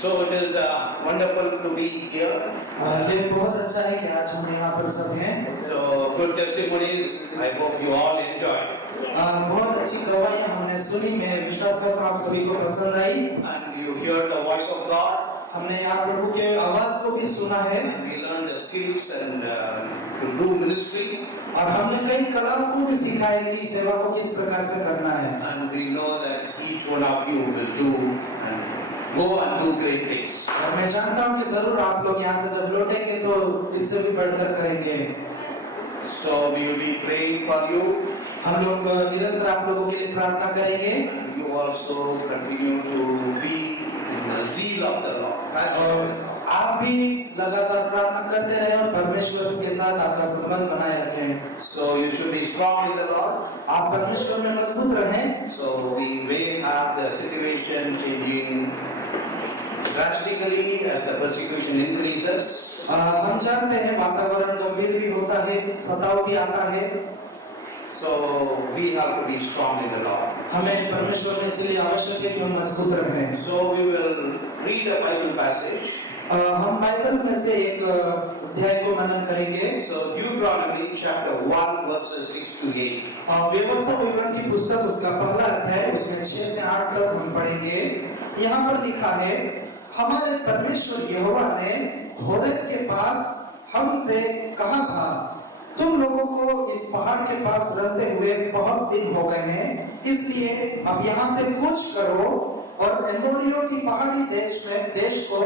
So it is wonderful to be here. ये बहुत अच्छा है कि आज हम यहाँ पर सब हैं। So good testimonies. I hope you all enjoy. बहुत अच्छी गवाहियाँ हमने सुनी। मैं विश्वास करता हूँ आप सभी को पसंद आई। And you hear the voice of God. हमने यहाँ प्रभु के आवाज को भी सुना है। And we learn the skills and to do ministry. और हमने कई कलाओं को भी सीखा है कि सेवा को किस प्रकार से करना है। And we know that each one of you will do and go and do great things. और मैं जानता हूँ कि जरूर आप लोग यहाँ से जब लौटेंगे तो इससे भी बढ़कर करेंगे। So we will be praying for you. हम लोग निरंतर आप लोगों के लिए प्रार्थना करेंगे। You also continue to be in the zeal of the Lord. और आप भी लगातार प्रार्थना करते रहें और परमेश्वर के साथ आपका संबंध बनाए रखें। So you should be strong in the Lord. आप परमेश्वर में मजबूत रहें। So we may have the situation changing drastically as the persecution increases. हम जानते हैं वातावरण गंभीर भी होता है, सताव भी आता है। So we have to be strong in the Lord. हमें परमेश्वर में इसलिए आवश्यक है कि हम मजबूत रहें। So we will read a Bible passage. हम बाइबल में से एक अध्याय को मनन करेंगे। So Deuteronomy chapter 1 verses 6 to 8. व्यवस्था विवरण की पुस्तक उसका पहला अध्याय उसमें 6 से 8 तक हम पढ़ेंगे। यहाँ पर लिखा है, हमारे परमेश्वर यहोवा ने होरेब के पास हमसे कहा था, तुम लोगों को इस पहाड़ के पास रहते हुए बहुत दिन हो गए हैं, इसलिए अब यहाँ से कूच करो और एमोरियों की पहाड़ी देश को,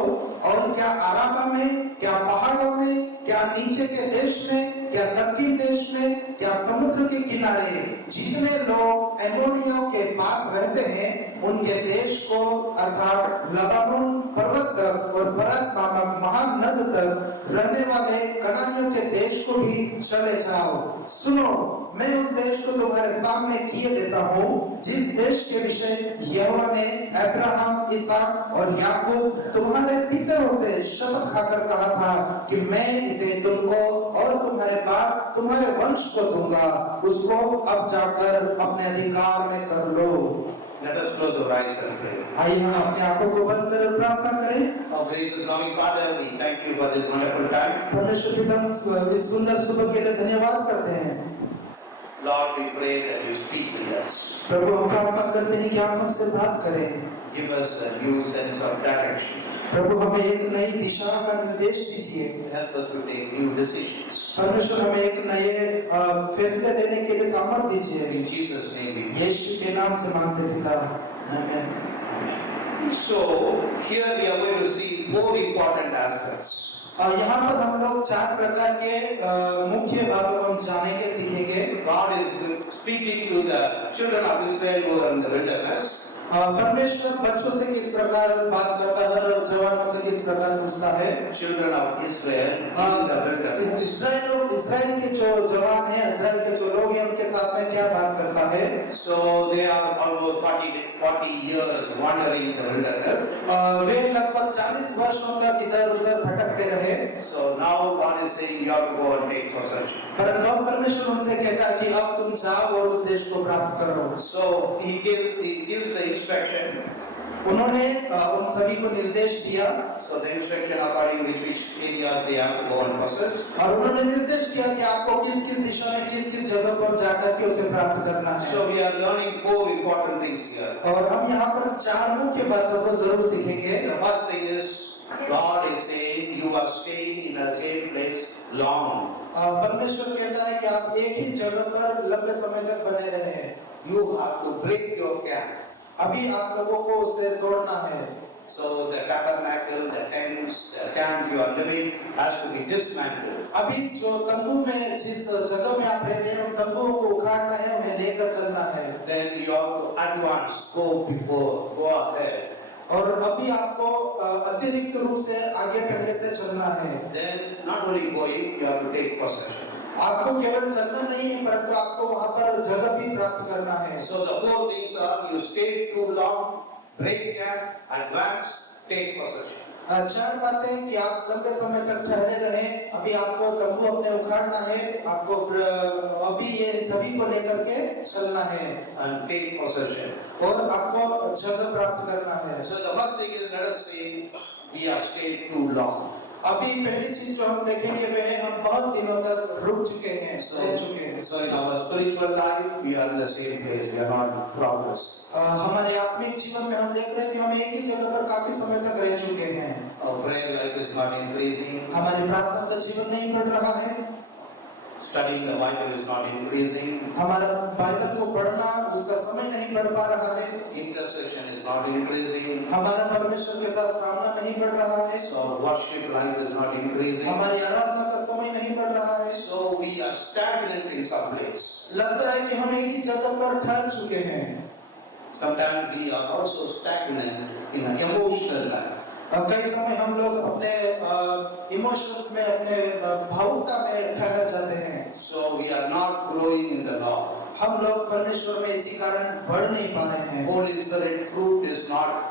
और क्या अराबा में, क्या पहाड़ों में, क्या नीचे के देश में, क्या दक्षिण देश में, क्या समुद्र के किनारे जितने लोग एमोरियों के पास रहते हैं उनके देश को, अर्थात लबानोन पर्वत तक और फरात नामक महानद तक रहने वाले कनानियों के देश को भी चले जाओ। सुनो, मैं उस देश को तुम्हारे सामने किए देता हूँ जिस देश के विषय यहोवा ने अब्राहम, इसहाक और याकूब तुम्हारे पितरों से शपथ खाकर कहा था कि मैं इसे तुमको और तुम्हारे बाद तुम्हारे वंश को दूंगा, उसको अब जाकर अपने अधिकार में कर लो। Let us close our eyes and pray. आइए हम अपने आंखों को बंद कर प्रार्थना करें। Our gracious loving Father, we thank you for this wonderful time. परमेश्वर पिता, इस सुंदर सुबह के लिए धन्यवाद करते हैं। Lord, we pray that you speak with us. प्रभु हम प्रार्थना करते हैं कि आप हमसे बात करें। Give us a new sense of direction. प्रभु हमें एक नई दिशा का निर्देश दीजिए। Help us to take new decisions. परमेश्वर हमें एक नए फैसले लेने के लिए सामर्थ दीजिए। In Jesus' name we pray. यीशु के नाम से मांगते हैं पिता, आमीन। So here we are going to see four important aspects. और यहाँ पर हम लोग 4 प्रकार के मुख्य बातों को हम जानेंगे, सीखेंगे। God is speaking to the children of Israel who are in the wilderness. परमेश्वर बच्चों से किस प्रकार बात करता है और जवानों से किस प्रकार पूछता है। Children of Israel in the wilderness. इस्राएल के जो जवान हैं, इस्राएल के जो लोग हैं, उनके साथ में क्या बात करता है। So they are almost 40 years wandering in the wilderness. वे लगभग 40 वर्षों तक इधर उधर भटकते रहे। So now God is saying you have to go and take possession. परंतु परमेश्वर उनसे कहता है कि अब तुम जाओ और उस देश को प्राप्त करो। So he gives the instruction. उन्होंने उन सभी को निर्देश दिया। So the instruction according which areas they have to go and possess. और उन्होंने निर्देश दिया कि आपको किस-किस दिशा में किस-किस जगह पर जाकर के उसे प्राप्त करना है। So we are learning four important things here. और हम यहाँ पर 4 मुख्य बातों को जरूर सीखेंगे। The first thing is God is saying you are staying in a same place long. परमेश्वर कहता है कि आप एक ही जगह पर लंबे समय तक बने रहे। You have to break your camp. अभी आप लोगों को उससे तोड़ना है। So the tabernacle, the tents, the camp you are living has to be dismantled. अभी जो तंबू में जिस जगह में आप रह रहे हैं, उन तंबुओं को उखाड़ना है, उन्हें लेकर चलना है। Then you have to advance, go ahead. और अभी आपको अतिरिक्त रूप से आगे पहले से चलना है। Then not only going, you have to take possession. आपको केवल चलना नहीं है, परंतु आपको वहाँ पर जगह भी प्राप्त करना है। So the four things are: you stay too long, break camp, advance, take possession. 4 बातें कि आप लंबे समय तक ठहरे रहें। अभी आपको तंबू अपने उखाड़ना है, आपको अभी ये सभी को लेकर के चलना है। And take possession. और आपको जगह प्राप्त करना है। So the first thing is, let us say we have stayed too long. अभी पहली चीज जो हम देखेंगे वह है हम बहुत दिनों तक रुक चुके हैं, रह चुके हैं। So in our spiritual life, we are in the same place. We are not in progress. हमारे आत्मिक जीवन में हम देख रहे हैं कि हम एक ही जगह पर काफी समय तक रह चुके हैं। Our prayer life is not increasing. हमारी प्रार्थना का जीवन नहीं बढ़ रहा है। Studying the Bible is not increasing. हमारा बाइबल को पढ़ना उसका समय नहीं बढ़ पा रहा है। Intercession is not increasing. हमारा परमेश्वर के साथ सामना नहीं बढ़ रहा है। So worship life is not increasing. हमारी आराधना का समय नहीं बढ़ रहा है। So we are stagnant in some place. लगता है कि हम एक ही जगह पर ठहर चुके हैं। Sometimes we are also stagnant in an emotional life. कई समय हम लोग अपने इमोशंस में, अपने भावुकता में ठहर जाते हैं। So we are not growing in the Lord. हम लोग परमेश्वर में इसी कारण बढ़ नहीं पा रहे हैं। Holy Spirit fruit is not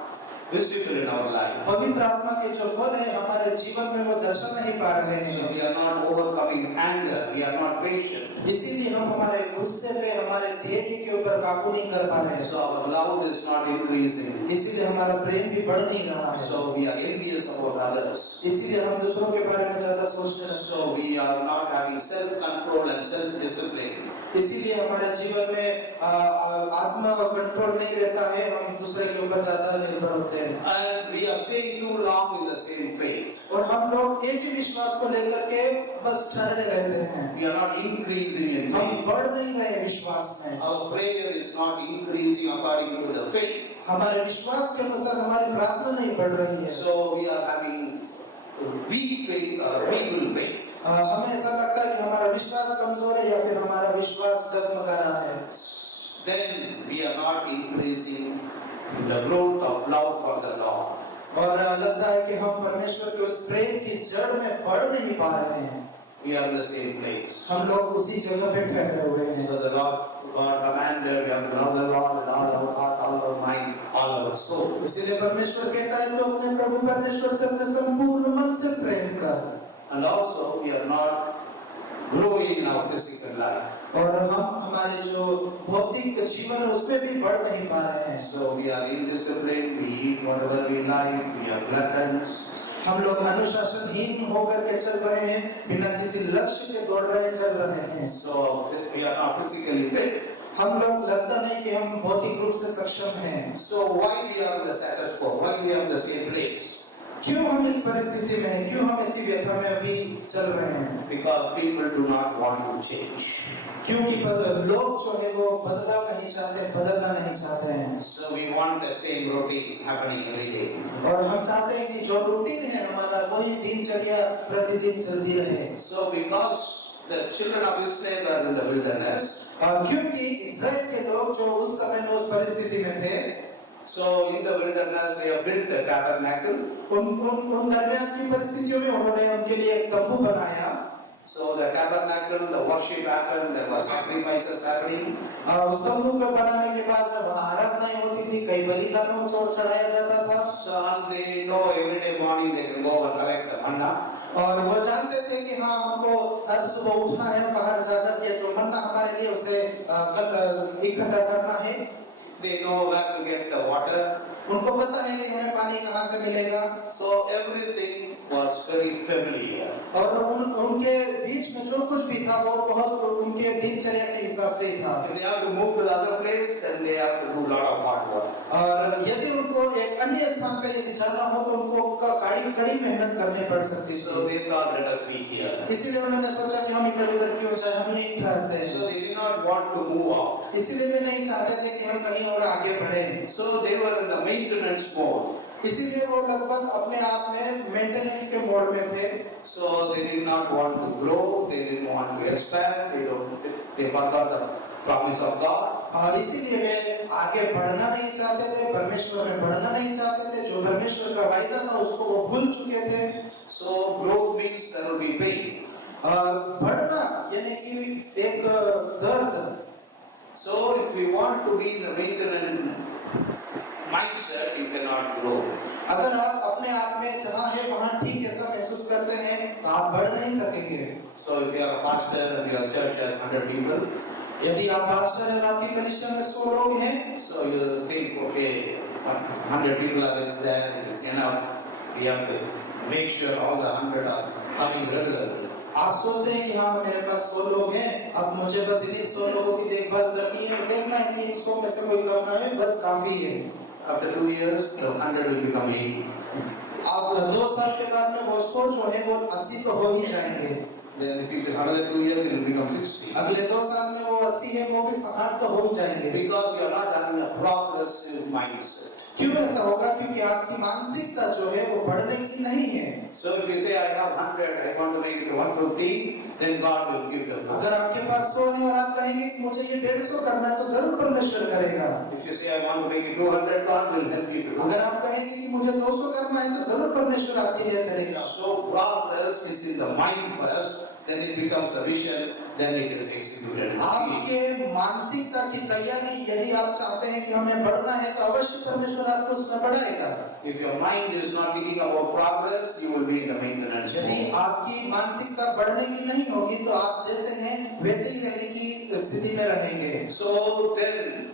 visible in our life. पवित्र आत्मा के जो फल है हमारे जीवन में वो दर्शन नहीं पा रहे So हैं। we are not overcoming anger. We are not patient. इसीलिए हम हमारे गुस्से पे, हमारे देह के ऊपर काबू नहीं कर पा रहे हैं। So our love is not increasing. इसीलिए हमारा प्रेम भी बढ़ नहीं रहा है। So we are envious about others. इसीलिए हम दूसरों के बारे में ज्यादा सोचते हैं। So we are not having self-control and self-discipline. इसीलिए हमारे जीवन में आत्मा का कंट्रोल नहीं रहता है। हम दूसरे के ऊपर ज्यादा निर्भर होते हैं। And we are staying too long in the same faith. और हम लोग एक ही विश्वास को लेकर के बस ठहरे रहते हैं। We are not increasing in हम faith. बढ़ नहीं रहे विश्वास में। Our prayer is not increasing according to the faith. हमारे विश्वास के अनुसार हमारी प्रार्थना नहीं बढ़ रही है। So we are having weak faith or feeble faith. हमें ऐसा लगता है कि हमारा विश्वास कमजोर है या फिर हमारा विश्वास डगमगा रहा है। Then we are not increasing in the growth of love for the Lord. और लगता है कि हम परमेश्वर के उस प्रेम की जड़ में बढ़ नहीं पा रहे हैं। We are in the same place. हम लोग उसी जगह पे ठहरे हुए हैं। So the Lord God commanded, we have to love the Lord with all our heart, all our mind, all our soul. इसीलिए परमेश्वर कहता है तो अपने प्रभु परमेश्वर से अपने संपूर्ण मन से प्रेम कर। And also we are not growing in our physical life. और हम हमारे जो भौतिक जीवन है उसमें भी बढ़ नहीं पा रहे हैं। So we are indisciplined, we eat whatever we like, we are gluttons. हम लोग अनुशासनहीन होकर के चल रहे हैं, बिना किसी लक्ष्य के दौड़ रहे चल रहे हैं। So we are not physically fit. हम लोग लगता नहीं कि हम भौतिक रूप से सक्षम हैं। So why we are in the status quo? Why we are in the same place? क्यों हम इस परिस्थिति में हैं? क्यों हम इसी व्यथा में अभी चल रहे हैं? Because people do not want to change. क्योंकि लोग जो है वो बदलाव नहीं चाहते, बदलना नहीं चाहते हैं। So we want the same routine happening every day. और हम चाहते हैं कि जो रूटीन है हमारा वही दिनचर्या प्रतिदिन चलती रहे। So because the children of Israel were in the wilderness, क्योंकि इस्राएल के लोग जो उस समय में उस परिस्थिति में थे, so in the wilderness they have built the tabernacle. उन दरमियान की परिस्थितियों में उन्होंने उनके लिए एक तंबू बनाया। So the tabernacle, the worship happened, there were sacrifices happening. उस तंबू को बनाने के बाद में वहाँ आराधनाएं होती थी, कई बलिदानों को चढ़ाया जाता था। So they know every day morning they can go and collect the manna. और वो जानते थे कि हाँ हमको हर सुबह उठना है, बाहर जाकर के जो मन्ना हमारे लिए उसे इकट्ठा करना है। They know where to get the water. उनको पता है कि हमें पानी कहाँ से मिलेगा। So everything was very familiar. और उनके बीच में जो कुछ भी था वो बहुत उनके दिनचर्या के हिसाब से ही था। If they have to move to the other place, then they have to do lot of hard work. और यदि उनको एक अन्य स्थान पे यदि जाना हो तो उनको कड़ी मेहनत करनी पड़ सकती है। So they thought, let us be here. इसीलिए उन्होंने सोचा कि हम इधर-उधर क्यों जाएं, हम यहीं ठहरते हैं। So they did not want to move out. इसीलिए वे नहीं चाहते थे कि हम कहीं और आगे बढ़ें। So they were in the maintenance mode. इसीलिए वो लगभग अपने आप में मेंटेनेंस के मोड में थे। So they did not want to grow, they didn't want to expand, they forgot the promise of God. और इसीलिए वे आगे बढ़ना नहीं चाहते थे, परमेश्वर में बढ़ना नहीं चाहते थे, जो परमेश्वर का वायदा था उसको वो भूल चुके थे। So growth means there will be pain. बढ़ना यानी कि एक दर्द। So if we want to be in the maintenance mindset, you cannot grow. अगर आप अपने आप में जहाँ है वहाँ ठीक ऐसा महसूस करते हैं तो आप बढ़ नहीं सकेंगे। So if you are a pastor and your church has 100 people, यदि आप पास्टर हैं और आपकी कलीसिया में 100 लोग हैं, so you think, okay, 100 people are there, it is enough. We have to make sure all the 100 are coming regularly. आप सोचते हैं कि हाँ मेरे पास 100 लोग हैं, अब मुझे बस इन्हीं 100 लोगों की देखभाल करनी है, देखना है कि इन 100 में से कोई कम ना है, बस काफी है। After 2 years, the 100 will become 80. अब 2 साल के बाद में वो 100 जो है वो 80 तो हो ही जाएंगे। Then if you another 2 years, it will become 60. अगले 2 साल में वो 80 है, वो भी 60 तो हो ही जाएंगे। Because you are not having a progressive mindset. क्यों ऐसा होगा? क्योंकि आपकी मानसिकता जो है वो बढ़ने की नहीं है। So if you say I have 100, I want to make it to 150, then God will give you more. अगर आपके पास 100 है और आप कहेंगे कि मुझे ये 150 करना है, तो जरूर परमेश्वर करेगा। If you say I want to make it 200, God will help you to do अगर it. आप कहेंगे कि मुझे 200 करना है, तो जरूर परमेश्वर आपके लिए करेगा। So progress is in the mind first, then it becomes a vision, then it is executed. आपके मानसिकता की तैयारी, यदि आप चाहते हैं कि हमें बढ़ना है, तो अवश्य परमेश्वर आपको उसमें बढ़ाएगा। If your mind is not thinking about progress, you will be in the maintenance यदि mode. आपकी मानसिकता बढ़ने की नहीं होगी, तो आप जैसे हैं वैसे ही रहने की स्थिति में रहेंगे। So then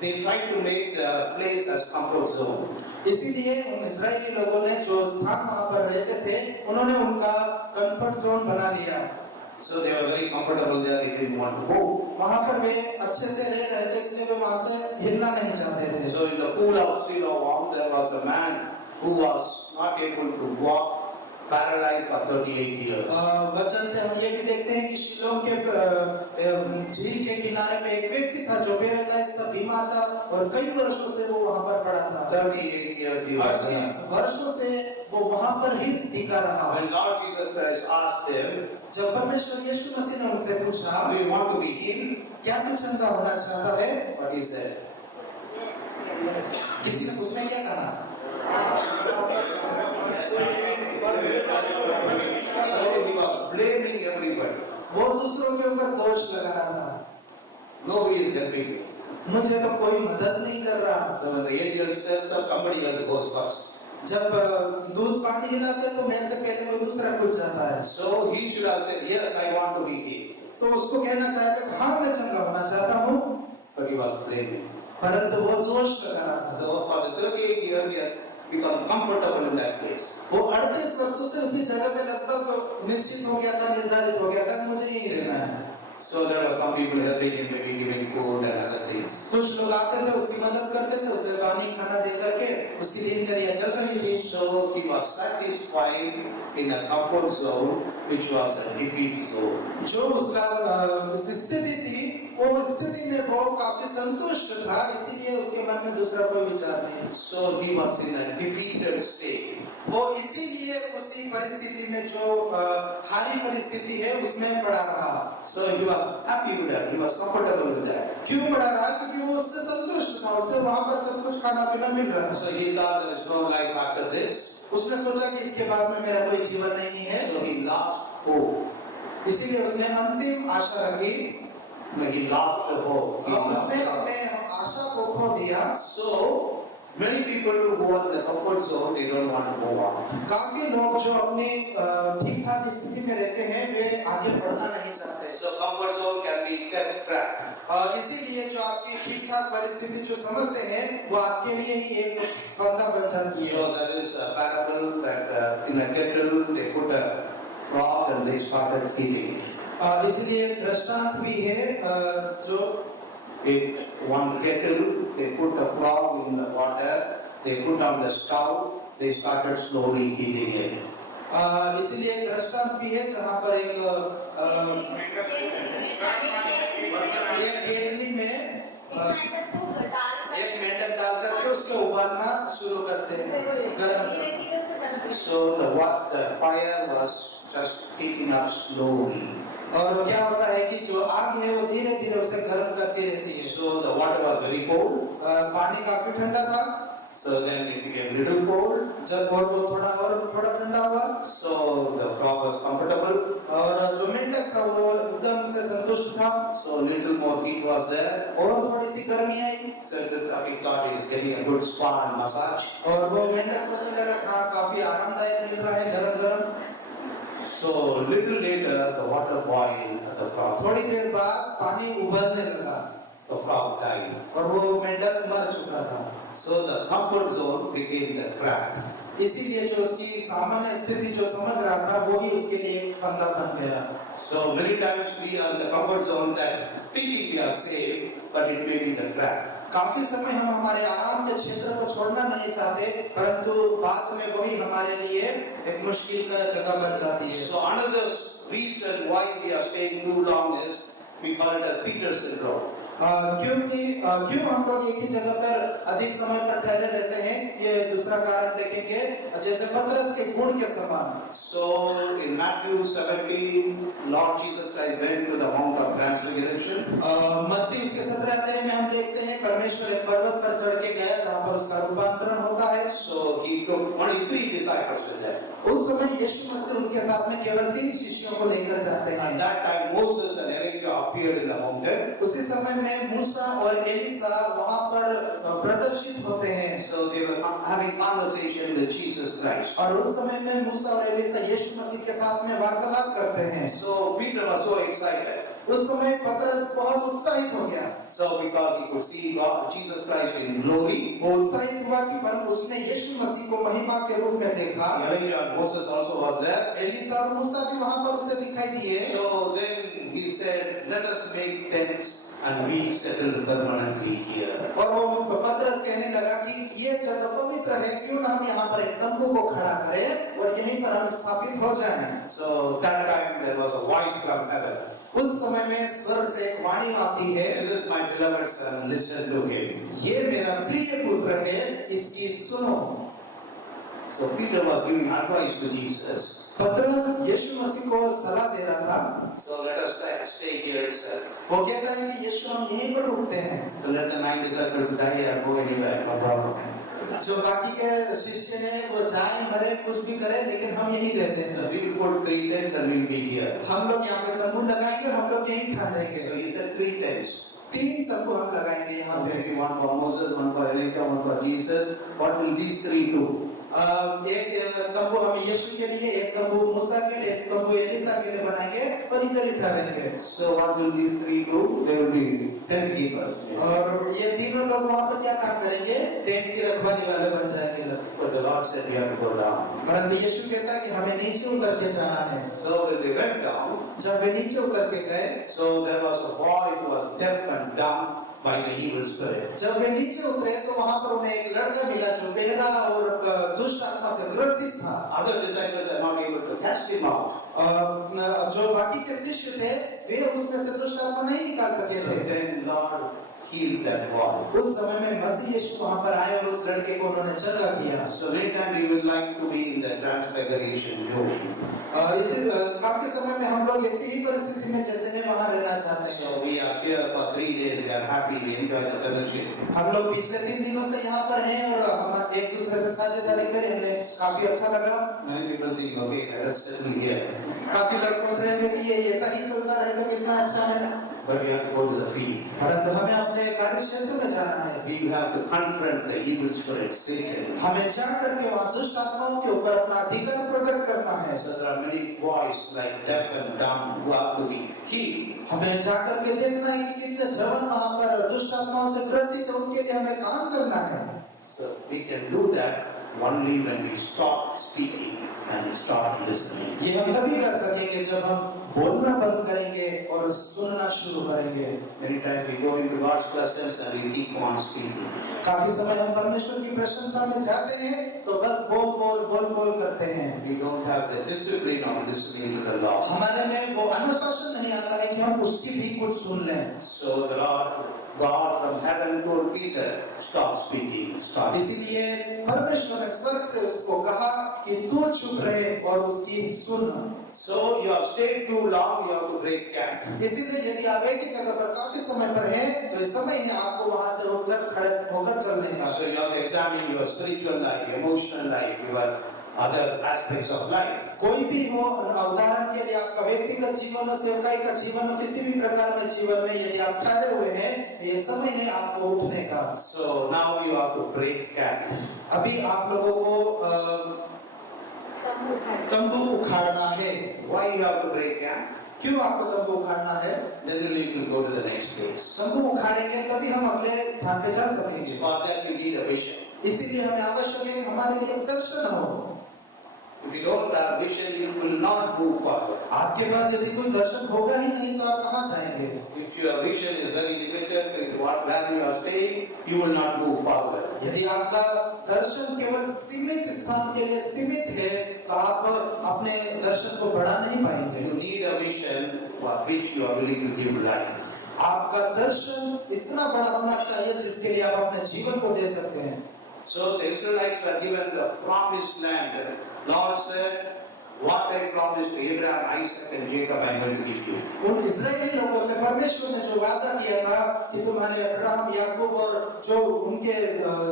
they try to make the place as comfort zone. इसीलिए उन इस्राएली लोगों ने जो स्थान वहां पर रहते थे, उन्होंने उनका कंफर्ट जोन बना लिया। So they were very comfortable there, they didn't want to go. वहां पर वे अच्छे से रह रहे थे, इसलिए वे वहां से हिलना नहीं चाहते थे। So in the pool of Siloam, there was a man who was not able to walk, paralyzed for 38 years. वचन से हम ये भी देखते हैं कि शिलोम के झील के किनारे पे एक व्यक्ति था जो पैरालाइज था, बीमार था और कई वर्षों से वो वहां पर पड़ा था। 38 years he was there. 38 वर्षों से वो वहां पर ही टिका रहा। When Lord Jesus Christ asked him, जब परमेश्वर यीशु मसीह ने उनसे पूछा, do you want to be healed? क्या तू चंगा होना चाहता है? What he said? इसने उसने क्या कहा? So he was blaming everybody. वो दूसरों के ऊपर दोष लगा रहा था। Nobody is helping me. मुझे तो कोई मदद नहीं कर रहा। So when the angels tells her, somebody else goes first. जब दूध पानी हिलाते तो मेरे से पहले कोई दूसरा पूछ जाता है। So he should have said, yes, I want to be healed. तो उसको कहना चाहते हैं, हाँ मैं चंगा होना चाहता हूँ, But he was blaming. परंतु वो दोष लगा रहा था। So for the 38 years, he has become comfortable in that place. वो 38 वर्षों से उसी जगह पे लगभग निश्चित हो गया था, निर्धारित हो गया था कि मुझे यही रहना है। So there were some people helping him, maybe giving food and other things. कुछ लोग आते थे, उसकी मदद करते थे, उसे पानी खाना दे करके उसकी दिनचर्या चल रही थी। So he was satisfied in a comfort zone, which was a defeat zone. जो उसका स्थिति थी, वो स्थिति में वो काफी संतुष्ट था, इसीलिए उसके मन में दूसरा कोई विचार नहीं। So he was in a defeated state. वो इसीलिए उसी परिस्थिति में जो हारी परिस्थिति है उसमें पड़ा रहा। So he was happy with that. He was comfortable with that. क्यों पड़ा रहा? क्योंकि वो उससे संतुष्ट था, उसे वहाँ पर सब कुछ खाना पीना मिल रहा था। So he thought there is no life after this. उसने सोचा कि इसके बाद में मेरा कोई जीवन नहीं है। So he lost hope. इसीलिए उसने अंतिम आशा रखी। No, he lost the hope. He lost उसने the hope. अपने आशा को खो दिया। So many people who are in the comfort zone, they don't want to go on. काफी लोग जो अपनी ठीक ठाक स्थिति में रहते हैं, वे आगे बढ़ना नहीं चाहते। So comfort zone can be kept trapped. और इसीलिए जो आपकी ठीक ठाक परिस्थिति जो समझते हैं, वो आपके लिए ही एक बंधा बन जाती है। So there is a parable that in a kettle they put a frog and they started eating. इसलिए एक दृष्टांत भी है जो In one kettle they put a frog in the water, they put on the stove, they started slowly eating it. इसलिए एक दृष्टांत भी है जहाँ पर एक केतली में एक मेंढक डाल करके उसको उबालना शुरू करते हैं, गरम करना। So the fire was just heating up slowly. और क्या होता है कि जो आग है वो धीरे धीरे उसे गर्म करती रहती है। So the water was very cold. पानी काफी ठंडा था। So then it became little cold. जब वो थोड़ा ठंडा हुआ, So the frog was comfortable. और जो मेंढक था वो एकदम से संतुष्ट था। So little more heat was there. और थोड़ी सी गर्मी आई। So the traffic thought he is getting a good spa and massage. और वो मेंढक सोचने लगा, हाँ काफी आरामदायक मिल रहा है, गरम गरम। So So little later, the water boiled, the frog, थोड़ी देर बाद पानी उबलने लगा the frog died. और वो मेंढक मर चुका था। So the comfort zone became the trap. इसीलिए जो उसकी सामान्य स्थिति जो समझ रहा था वो ही उसके लिए एक फंदा बन गया। So many times we are in the comfort zone that thinking we are safe, but it may be the trap. काफी समय हम हमारे आराम के क्षेत्र को छोड़ना नहीं चाहते, परंतु बाद में वही हमारे लिए एक मुश्किल का जगह बन जाती है। So another reason why we are staying too long is we call it as Peter syndrome. क्यों हम लोग एक ही जगह पर अधिक समय पर ठहरे रहते हैं, ये दूसरा कारण देखेंगे, जैसे पतरस के गुण के समान। So in Matthew 17, Lord Jesus Christ went to the Mount of Transfiguration. मत्ती उसके 17 अध्याय में हम देखते हैं परमेश्वर एक पर्वत पर चढ़ के गया जहाँ पर उसका रूपांतरण होता है। So he took only 3 disciples with him. उस समय यीशु मसीह उनके साथ में केवल 3 शिष्यों को लेकर जाते हैं। At that time Moses and Elijah appeared in the mountain. उसी समय में मूसा और एलीसा वहाँ पर प्रदर्शित होते हैं। So they were having conversation with Jesus Christ. और उस समय में मूसा और एलीसा यीशु मसीह के साथ में वार्तालाप करते हैं। So Peter was so excited. उस समय पतरस बहुत उत्साहित हो गया। So because he could see God, Jesus Christ in glory, वो उत्साहित हुआ कि पर उसने यीशु मसीह को महिमा के रूप में देखा। Elijah and Moses also was there. Elisha और मूसा भी वहाँ पर उसे दिखाई दिए। So then he said, let us make tents and we settle permanently here. और वो पतरस कहने लगा कि ये जगह पवित्र है, क्यों ना हम यहाँ पर एक तंबू को खड़ा करें और यहीं पर हम स्थापित हो जाएं। So that time there was a voice from heaven. उस समय में स्वर्ग से एक वाणी आती है, This is my beloved son, listen to him. ये मेरा प्रिय पुत्र है, इसकी सुनो। So Peter was giving advice to Jesus. पतरस यीशु मसीह को सलाह दे रहा था। So let us stay here itself. वो कहता है कि यीशु हम यहीं पर रुकते हैं। So let the 9 disciples die or go anywhere, no problem. जो बाकी के शिष्य हैं वो जाए मरे कुछ भी करें, लेकिन हम यहीं रहते हैं। So we will put 3 tents and we will be here. हम लोग यहाँ पे तंबू लगाएंगे, हम लोग यहीं ठहरेंगे। So he said 3 tents. 3 तंबू हम लगाएंगे यहाँ पे। Maybe one for Moses, one for Elijah, one for Jesus. What will these 3 do? एक तंबू हम यीशु के लिए, एक तंबू मूसा के लिए, एक तंबू एलीसा के लिए बनाएंगे और इधर ही ठहरेंगे। So what will these 3 do? They will be tent keepers. और ये तीनों लोग वहाँ पर क्या काम करेंगे? टेंट की रखवाली वाले बन जाएंगे। But the Lord said we have to go down. परंतु यीशु कहता है कि हमें नीचे उतर के जाना है। So when they went down, जब वे नीचे उतर के गए, so there was a boy who was deaf and dumb by the evil spirit. जब वे नीचे उतरे तो वहाँ पर उन्हें एक लड़का मिला जो बहरा और दुष्ट आत्मा से ग्रसित था। Other disciples are not able to cast him out. जो बाकी के शिष्य थे वे उसमें से दुष्ट आत्मा नहीं निकाल सके So थे। then Lord healed that boy. उस समय में मसीह यीशु वहाँ पर आए और उस लड़के को उन्होंने चंगा किया। So many times we would like to be in the transfiguration zone. इसी काफी समय में हम लोग ऐसी ही परिस्थिति में जैसे में वहाँ रहना चाहते हैं। So we are here for 3 days. We are happy. We enjoy the fellowship. हम लोग पिछले 3 दिनों से यहाँ पर हैं और हम एक दूसरे से साझेदारी करें, हमें काफी अच्छा लगा। Many people think, okay, let us settle here. काफी लोग सोच रहे हैं कि ये ऐसा ही चलता रहे तो कितना अच्छा है। But we have to go to the field. परंतु हमें अपने कार्य क्षेत्र में जाना है। We have to confront the evil spirit, Satan. हमें जा करके वहाँ दुष्ट आत्माओं के ऊपर अपना अधिकार प्रकट करना है। So there are many boys like deaf and dumb who have to be healed. हमें जा करके देखना है कि कितने जवान वहाँ पर दुष्ट आत्माओं से ग्रसित हैं, उनके लिए हमें काम करना है। So we can do that only when we stop speaking and start listening. ये हम तभी कर सकेंगे जब हम बोलना बंद करेंगे और सुनना शुरू करेंगे। Many times we go into God's presence and we keep on speaking. काफी समय हम परमेश्वर की प्रशंसा में जाते हैं तो बस बोल करते हैं। We don't have the discipline of listening to the law. हमारे में वो अनुशासन नहीं आता है कि हम उसकी भी कुछ सुन लें। So the Lord, God from heaven told Peter, stop speaking, stop. इसीलिए परमेश्वर ने स्वर्ग से उसको कहा कि तू चुप रहे और उसकी सुन। So you have stayed too long, you have to break camp. इसीलिए यदि आप एक ही जगह पर काफी समय पर हैं तो इस समय है आपको वहां से उठकर खड़े होकर चलने का। So you have to examine your spiritual life, emotional life, your other aspects of life. कोई भी हो, उदाहरण के लिए आपका व्यक्तिगत जीवन और सेवकाई का जीवन और किसी भी प्रकार में जीवन में यदि आप ठहरे हुए हैं ये समय है आपको उठने का। So now you have to break camp. अभी आप लोगों को तंबू उखाड़ना है? Why you have to break camp? क्यों आपको तंबू उखाड़ना है? Then only you can go to the next place. तंबू उखाड़ेंगे तभी हम अगले स्थान पे जा सकेंगे। For that you need a vision. इसीलिए हमें आवश्यक है कि हमारे लिए एक दर्शन हो। If you don't have vision, you will not move forward. आपके पास यदि कोई दर्शन होगा ही नहीं तो आप कहाँ जाएंगे? If your vision is very limited with what where you are staying, you will not move forward. यदि आपका दर्शन केवल सीमित स्थान के लिए सीमित है तो आप अपने दर्शन को बढ़ा नहीं पाएंगे। You need a vision for which you are willing to give life. आपका दर्शन इतना बड़ा होना चाहिए जिसके लिए आप अपने जीवन को दे सकते हैं। So the Israelites were given the promised land. Lord said, what I promised to Abraham, Isaac and Jacob, I am going to give you. उन इस्राएली लोगों से परमेश्वर ने जो वादा किया था कि तुम्हारे अब्राहम, याकूब और जो उनके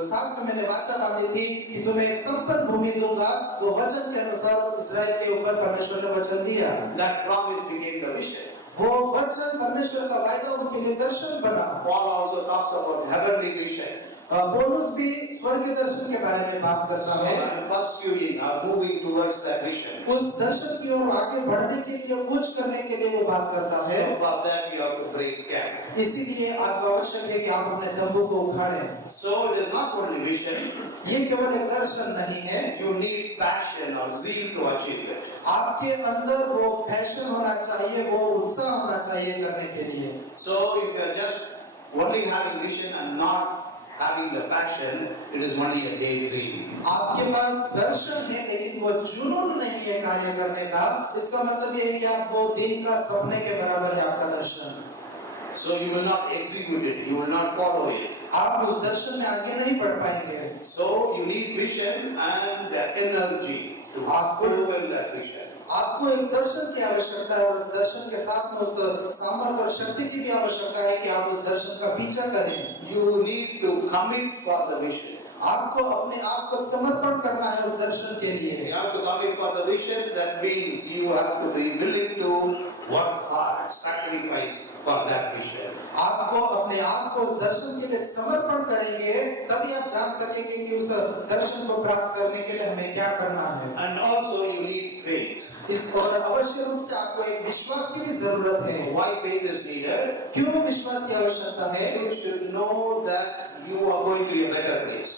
साथ में मैंने वाचा बांधी थी कि तुम्हें एक संपन्न भूमि दूंगा, वो वचन के अनुसार इस्राएल के ऊपर परमेश्वर ने वचन दिया। That promise became the vision. वो वचन परमेश्वर का वायदा उनके लिए दर्शन बना। Paul also talks about heavenly vision. पौलुस भी स्वर्गीय दर्शन के बारे में बात करता है। And pursuing or moving towards that vision. उस दर्शन की ओर आगे बढ़ने के लिए, कुछ करने के लिए वो बात करता है। So for that you have to break camp. इसीलिए आपको आवश्यक है कि आप अपने तंबू को उखाड़ें। So it is not only vision. ये केवल एक दर्शन नहीं है। You need passion or zeal to achieve it. आपके अंदर वो पैशन होना चाहिए, वो उत्साह होना चाहिए करने के लिए। So if you are just only having vision and not having the passion, it is only a daydream. आपके पास दर्शन है लेकिन वो जुनून नहीं है कार्य करने का, इसका मतलब ये है कि आप वो दिन का सपने के बराबर है आपका दर्शन। So you will not execute it, you will not follow it. आप उस दर्शन में आगे नहीं बढ़ पाएंगे। So you need vision and the energy to fulfill that vision. आपको एक दर्शन की आवश्यकता है और उस दर्शन के साथ में उस सामर्थ्य और शक्ति की भी आवश्यकता है कि आप उस दर्शन का पीछा करें। You need to commit for the vision. आपको अपने आप को समर्पण करना है उस दर्शन के लिए। You have to commit for the vision. That means you have to be willing to work hard, sacrifice for that vision. आपको अपने आप को उस दर्शन के लिए समर्पण करेंगे तभी आप जान सकेंगे कि उस दर्शन को प्राप्त करने के लिए हमें क्या करना है। And also you need faith. इस और अवश्य रूप से आपको एक विश्वास की भी जरूरत है। Why faith is needed? क्यों विश्वास की आवश्यकता है? You should know that you are going to a better place.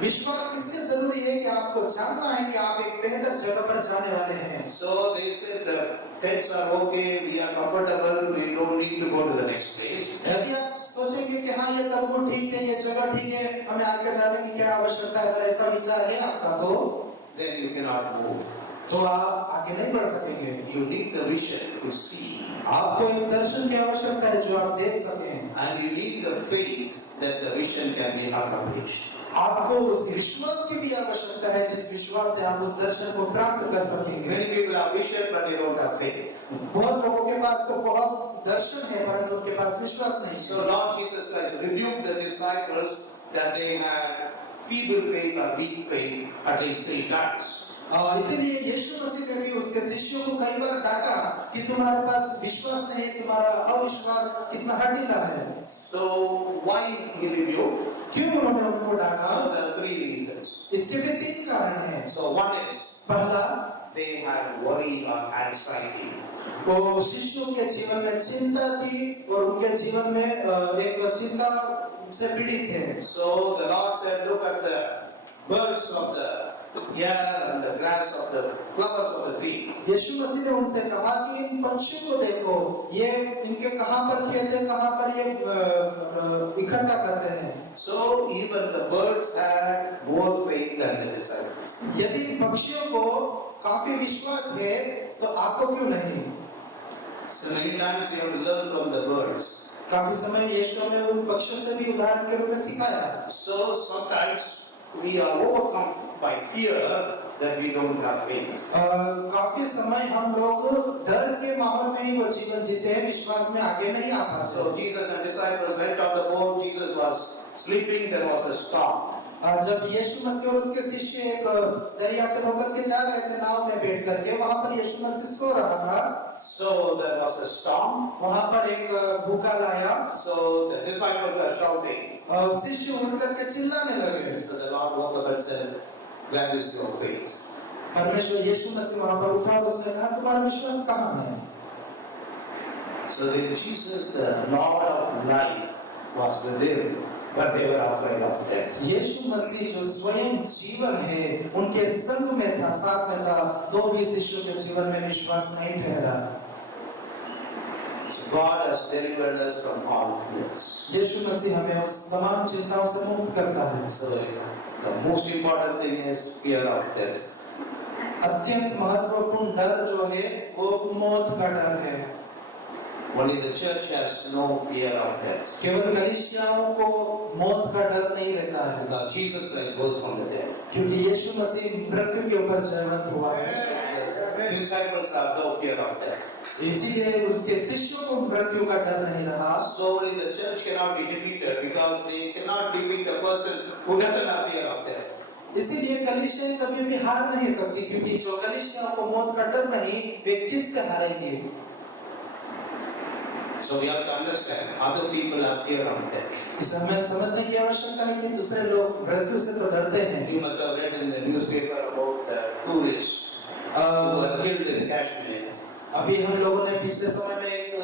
विश्वास इसलिए जरूरी है कि आपको जानना है कि आप एक बेहतर जगह पर जाने वाले हैं। So they said the tents are okay, we are comfortable, we don't need to go to the next place. यदि आप सोचेंगे कि हाँ ये तंबू ठीक है, ये जगह ठीक है, हमें आगे जाने की क्या आवश्यकता है, अगर ऐसा विचार है आपका Then you cannot move. तो आप आगे नहीं बढ़ सकेंगे। You need the vision to see. आपको एक दर्शन की आवश्यकता है जो आप देख सकें। And you need the faith that the vision can be accomplished. आपको उस विश्वास की भी आवश्यकता है जिस विश्वास से आप उस दर्शन को प्राप्त कर सकेंगे। Many people have vision but they don't have faith. बहुत लोगों के पास तो बहुत दर्शन है परंतु उनके पास विश्वास नहीं है। So Lord Jesus Christ rebuked the disciples that they had feeble faith or weak faith at least 3 times. और इसीलिए यीशु मसीह ने भी उसके शिष्यों को कई बार डांटा कि तुम्हारे पास विश्वास नहीं, तुम्हारा अविश्वास कितना हठीला है। So why he rebuked? क्यों उन्होंने उनको डांटा? There are 3 reasons. इसके भी 3 कारण हैं। So one is पहला, they had worry or anxiety. तो शिष्यों के जीवन में चिंता थी और उनके जीवन में एक चिंता से पीड़ित थे। So the Lord said, look at the birds of the air and the grass of the flowers of the field. यीशु मसीह ने उनसे कहा कि इन पक्षियों को देखो, ये इनके कहाँ पर खेलते, कहाँ पर ये इकट्ठा करते हैं। So even the birds had more faith than the disciples. यदि पक्षियों को काफी विश्वास है तो आपको क्यों नहीं? So many times we have to learn from the birds. काफी समय यीशु ने उन पक्षियों से भी उदाहरण के रूप में सिखाया। So sometimes we are overcome by fear that we don't have faith. काफी समय हम लोग डर के माहौल में ही वो जीवन जीते हैं, विश्वास में आगे नहीं आ पाते। So Jesus and disciples went on the boat. Jesus was sleeping. There was a storm. जब यीशु मसीह और उसके शिष्य एक दरिया से होकर के जा रहे थे नाव में बैठ करके, वहां पर यीशु मसीह सो रहा था। So there was a storm. वहां पर एक भूकंप आया। So the disciples were shouting. और शिष्य उठ करके चिल्लाने लगे। So the Lord woke up and said, "Where is your faith?" परमेश्वर यीशु मसीह वहां पर उठा और उसने कहा तुम्हारा विश्वास कहाँ है? So then Jesus, the Lord of life, was with them, but they were afraid of death. यीशु मसीह जो स्वयं जीवन है उनके संग में था, साथ में था, तो भी शिष्यों के जीवन में विश्वास नहीं ठहरा। So God has delivered us from all fears. यीशु मसीह हमें उस तमाम चिंताओं से मुक्त करता है। So the most important thing is fear of death. अत्यंत महत्वपूर्ण डर जो है वो मौत का डर है। Only the church has no fear of death. केवल कलीसियाओं को मौत का डर नहीं रहता है, Because Jesus Christ goes from the dead. क्योंकि यीशु मसीह मृत्यु के ऊपर जयवंत हुआ है। The disciples have no fear of death. इसीलिए उसके शिष्यों को मृत्यु का डर नहीं रहा। So only the church cannot be defeated because they cannot defeat a person who doesn't have fear of death. इसीलिए कलीसिया कभी भी हार नहीं सकती, क्योंकि जो कलीसिया को मौत का डर नहीं, वे किससे हारेंगे? So we have to understand other people have fear of death. इस हमें समझने की आवश्यकता है कि दूसरे लोग मृत्यु से तो डरते हैं। You must have read in the newspaper about the tourists who were killed in Kashmir. अभी हम लोगों ने पिछले समय में एक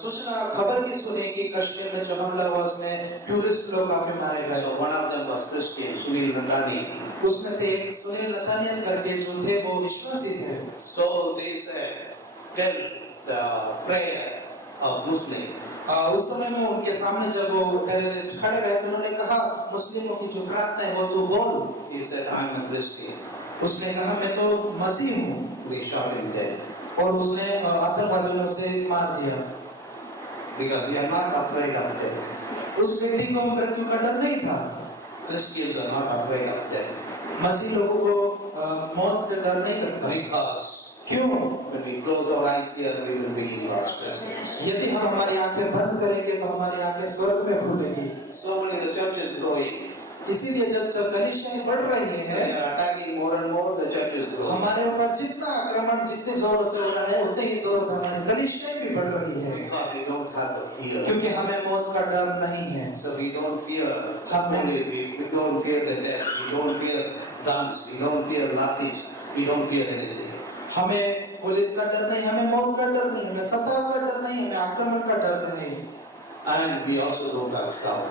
सूचना खबर की सुनी कि कश्मीर में जो हमला हुआ उसमें टूरिस्ट लोग काफी मारे गए। So one of them was Christian, Sunil Nandani. उसमें से एक सुनील नथानियल करके जो थे वो विश्वासी थे। So they said, tell the prayer of Muslim. उस समय में उनके सामने जब वो टेररिस्ट खड़े रहे तो उन्होंने कहा मुस्लिमों की जो प्रार्थना है वो तू बोल। He said, I'm a Christian. उसने कहा मैं तो मसीह हूँ। We shot him dead. और उसने आतंकवादियों से मार दिया। Because we are not afraid of death. उस व्यक्ति को मृत्यु का डर नहीं था। Christians are not afraid of death. मसीह लोगों को मौत से डर नहीं लगता। Because क्यों? when we close our eyes here, we will be in God's presence. यदि हम हमारी आंखें बंद करेंगे तो हमारी आंखें स्वर्ग में खुलेंगी। So when the church is growing, इसीलिए जब कलीसियाएं बढ़ रही they हैं, are attacking more and more, the church is growing. हमारे ऊपर जितना आक्रमण जितने जोर से हो रहा है उतने ही जोर से हमारी कलीसियाएं भी बढ़ रही है, Because we don't have the fear. क्योंकि हमें मौत का डर नहीं है। So we don't fear Amen. only we don't fear the death, we don't fear guns, we don't fear lathis, we don't fear anything. हमें पुलिस का डर नहीं, हमें मौत का डर नहीं, हमें सताव का डर नहीं, हमें आक्रमण का डर नहीं। And we also don't have doubt.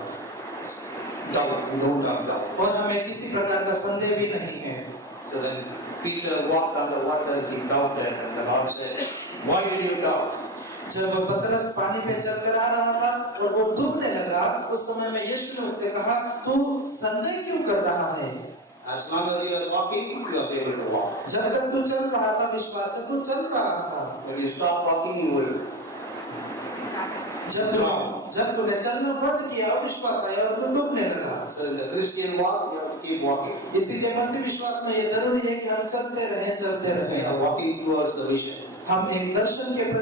Doubt, we don't have doubt. और हमें किसी प्रकार का संदेह भी नहीं है। So then Peter walked on the water, he doubted, and the Lord said, why did you doubt? जब पतरस पानी पे चलकर आ रहा था और वो डूबने लगा, उस समय में यीशु ने उससे कहा, तू संदेह क्यों कर रहा है? As long as you are walking, you are able to walk. जब तक तू चल रहा था विश्वास से तू चल रहा था। When you stop walking, you will. जब तूने चलना बंद किया और विश्वास आया और तू डूबने लगा। So in the Christian walk, you have to keep walking. इसीलिए मसीह विश्वास में ये जरूरी है कि हम चलते रहें। We are walking towards the vision. हम एक दर्शन के